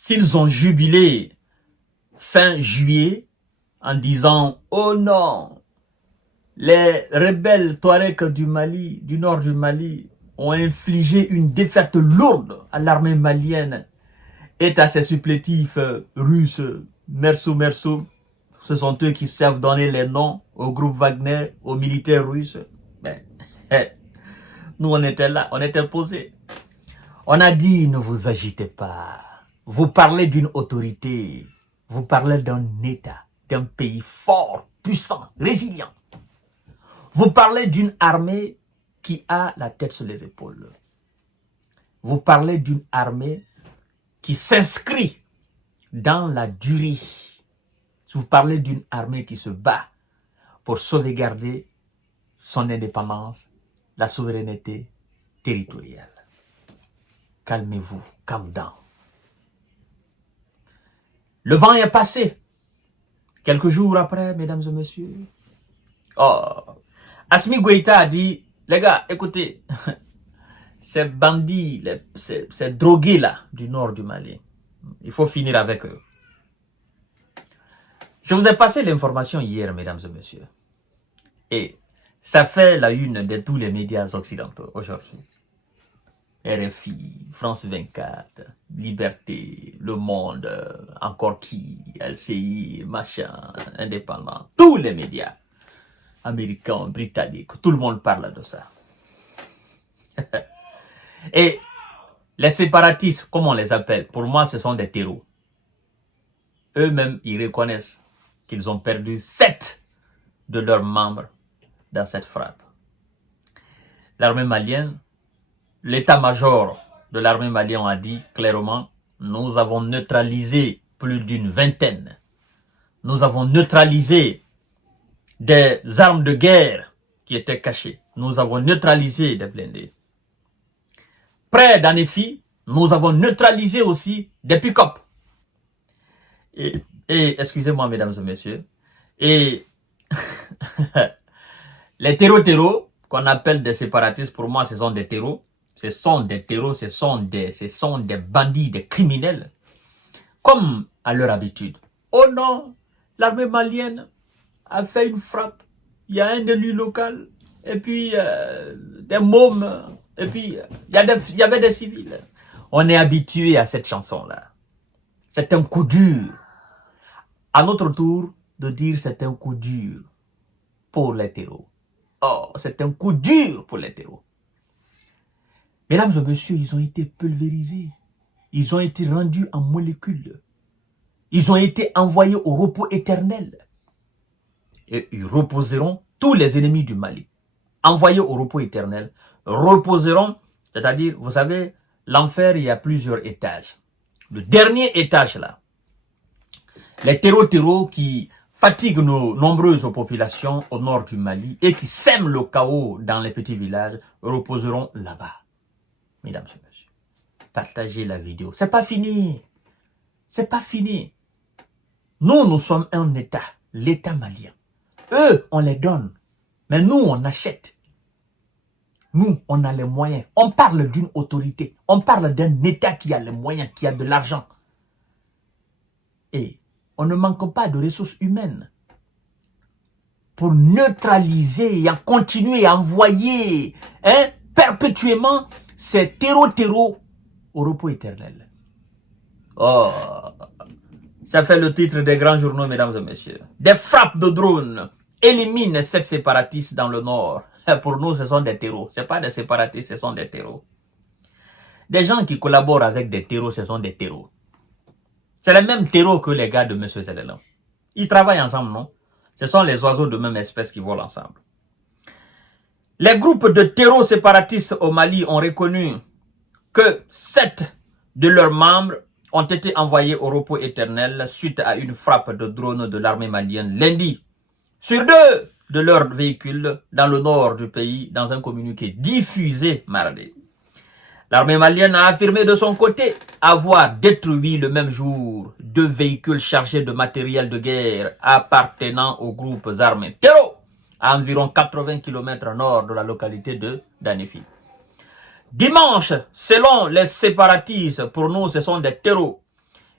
s'ils ont jubilé fin juillet en disant « Oh non, les rebelles Touaregs du Mali, du nord du Mali, ont infligé une défaite lourde à l'armée malienne et à ses supplétifs russes, Merceau. Ce sont eux qui savent donner les noms au groupe Wagner, aux militaires russes. Ben, nous, on était là, on était posés. On a dit, ne vous agitez pas. Vous parlez d'une autorité. Vous parlez d'un État, d'un pays fort, puissant, résilient. Vous parlez d'une armée qui a la tête sur les épaules. Vous parlez d'une armée qui s'inscrit dans la durée. Vous parlez d'une armée qui se bat pour sauvegarder son indépendance, la souveraineté territoriale. Calmez-vous, calm down. Le vent est passé. Quelques jours après, mesdames et messieurs. Oh, Assimi Goïta a dit, les gars, écoutez, ces bandits, ces drogués là du nord du Mali, il faut finir avec eux. Je vous ai passé l'information hier, mesdames et messieurs. Et ça fait la une de tous les médias occidentaux aujourd'hui. RFI, France 24, Liberté, Le Monde, encore qui, LCI, machin, Indépendant, tous les médias américains, britanniques, tout le monde parle de ça. Et les séparatistes, comme on les appelle, pour moi ce sont des terreaux. Eux-mêmes, ils reconnaissent qu'ils ont perdu 7 de leurs membres dans cette frappe. L'armée malienne, l'état-major de l'armée malienne a dit clairement, nous avons neutralisé plus d'une vingtaine. Nous avons neutralisé des armes de guerre qui étaient cachées. Nous avons neutralisé des blindés. Près d'Anéfi, nous avons neutralisé aussi des pick-up. Et excusez-moi, mesdames et messieurs, et les terreaux qu'on appelle des séparatistes, pour moi, ce sont des terreaux. Ce sont des terreaux, ce sont des bandits, des criminels. Comme à leur habitude. Oh non, l'armée malienne a fait une frappe. Il y a un élu local, et puis des mômes, et puis il y avait des civils. On est habitué à cette chanson-là. C'est un coup dur. À notre tour de dire c'est un coup dur pour les terreaux. Oh, c'est un coup dur pour les terreaux. Mesdames et messieurs, ils ont été pulvérisés. Ils ont été rendus en molécules. Ils ont été envoyés au repos éternel. Et ils reposeront tous les ennemis du Mali. Envoyés au repos éternel. Reposeront, c'est-à-dire, vous savez, l'enfer, il y a plusieurs étages. Le dernier étage là, les terreaux qui fatiguent nos nombreuses populations au nord du Mali et qui sèment le chaos dans les petits villages, reposeront là-bas. Mesdames et messieurs, partagez la vidéo. C'est pas fini. C'est pas fini. Nous sommes un État, l'État malien. Eux, on les donne. Mais nous, on achète. Nous, on a les moyens. On parle d'une autorité. On parle d'un État qui a les moyens, qui a de l'argent. Et on ne manque pas de ressources humaines pour neutraliser et continuer à envoyer perpétuellement ces terreaux au repos éternel. Oh, ça fait le titre des grands journaux, mesdames et messieurs. Des frappes de drones éliminent ces séparatistes dans le nord. Pour nous, ce sont des terreaux. Ce ne sont pas des séparatistes, ce sont des terreaux. Des gens qui collaborent avec des terreaux, ce sont des terreaux. C'est les mêmes terreaux que les gars de M. Zélélan. Ils travaillent ensemble, non? Ce sont les oiseaux de même espèce qui volent ensemble. Les groupes de terreaux séparatistes au Mali ont reconnu que 7 de leurs membres ont été envoyés au repos éternel suite à une frappe de drone de l'armée malienne lundi sur 2 de leurs véhicules dans le nord du pays, dans un communiqué diffusé mardi. L'armée malienne a affirmé de son côté avoir détruit le même jour 2 véhicules chargés de matériel de guerre appartenant aux groupes armés terreaux à environ 80 km nord de la localité de Danéfi. Dimanche, selon les séparatistes, pour nous ce sont des terreaux,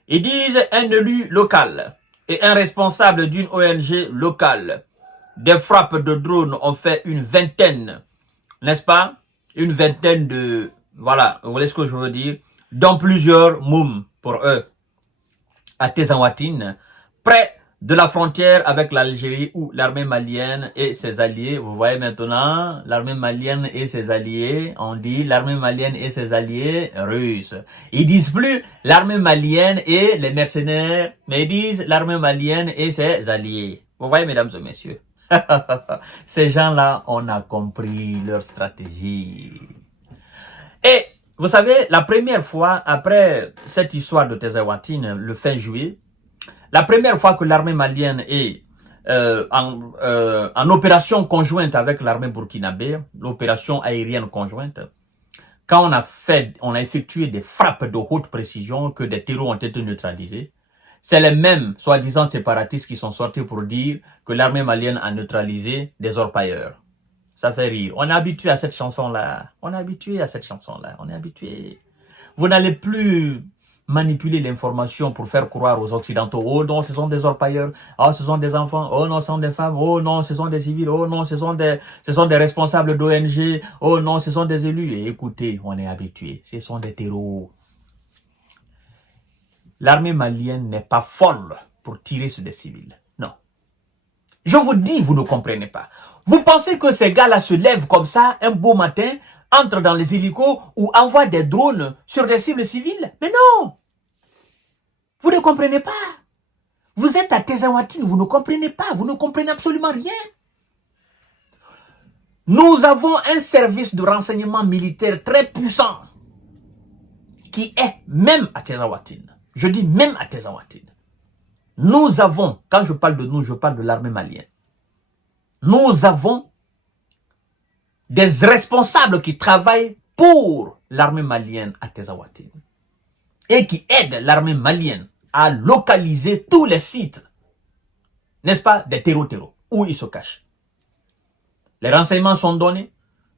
Ils disent un élu local et un responsable d'une ONG locale. Des frappes de drones ont fait une vingtaine, n'est-ce pas? Une vingtaine de, voilà, vous voyez ce que je veux dire? Dont plusieurs moum pour eux, à Tezawatine, près de la frontière avec l'Algérie où l'armée malienne et ses alliés, vous voyez maintenant, l'armée malienne et ses alliés, on dit l'armée malienne et ses alliés russes. Ils disent plus l'armée malienne et les mercenaires, mais ils disent l'armée malienne et ses alliés. Vous voyez, mesdames et messieurs, ces gens-là, on a compris leur stratégie. Et vous savez, la première fois, après cette histoire de Tezawatine, le fin juillet, la première fois que l'armée malienne est en opération conjointe avec l'armée burkinabé, l'opération aérienne conjointe, quand on a effectué des frappes de haute précision, que des terreaux ont été neutralisés, c'est les mêmes soi-disant séparatistes qui sont sortis pour dire que l'armée malienne a neutralisé des orpailleurs. Ça fait rire. On est habitué à cette chanson-là. On est habitué à cette chanson-là. On est habitué. Vous n'allez plus manipuler l'information pour faire croire aux Occidentaux. Oh non, ce sont des orpailleurs. Oh, ce sont des enfants. Oh non, ce sont des femmes. Oh non, ce sont des civils. Oh non, ce sont des responsables d'ONG. Oh non, ce sont des élus. Et écoutez, on est habitué. Ce sont des terreaux. L'armée malienne n'est pas folle pour tirer sur des civils. Non. Je vous dis, vous ne comprenez pas. Vous pensez que ces gars-là se lèvent comme ça, un beau matin, entrent dans les hélicos ou envoient des drones sur des cibles civiles? Mais non! Vous ne comprenez pas. Vous êtes à Tezawatine, vous ne comprenez pas. Vous ne comprenez absolument rien. Nous avons un service de renseignement militaire très puissant qui est même à Tezawatine. Je dis même à Tezawatine. Nous avons, quand je parle de nous, je parle de l'armée malienne. Nous avons des responsables qui travaillent pour l'armée malienne à Tezawatine et qui aident l'armée malienne à localiser tous les sites, n'est-ce pas, des terreaux où ils se cachent. Les renseignements sont donnés,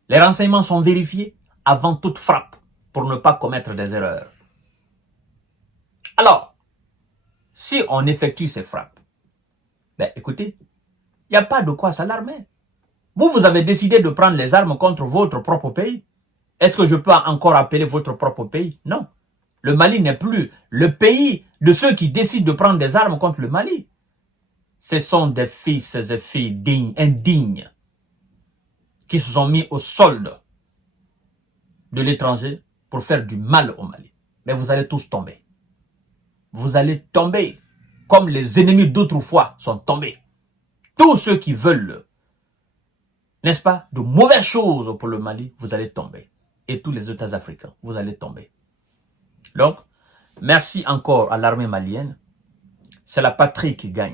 les renseignements sont vérifiés avant toute frappe pour ne pas commettre des erreurs. Alors, si on effectue ces frappes, ben écoutez, il n'y a pas de quoi s'alarmer. Vous avez décidé de prendre les armes contre votre propre pays. Est-ce que je peux encore appeler votre propre pays? Non. Le Mali n'est plus le pays de ceux qui décident de prendre des armes contre le Mali. Ce sont des fils et filles indignes qui se sont mis au solde de l'étranger pour faire du mal au Mali. Mais vous allez tous tomber. Vous allez tomber comme les ennemis d'autrefois sont tombés. Tous ceux qui veulent, n'est-ce pas, de mauvaises choses pour le Mali, vous allez tomber. Et tous les États africains, vous allez tomber. Donc, merci encore à l'armée malienne. C'est la patrie qui gagne.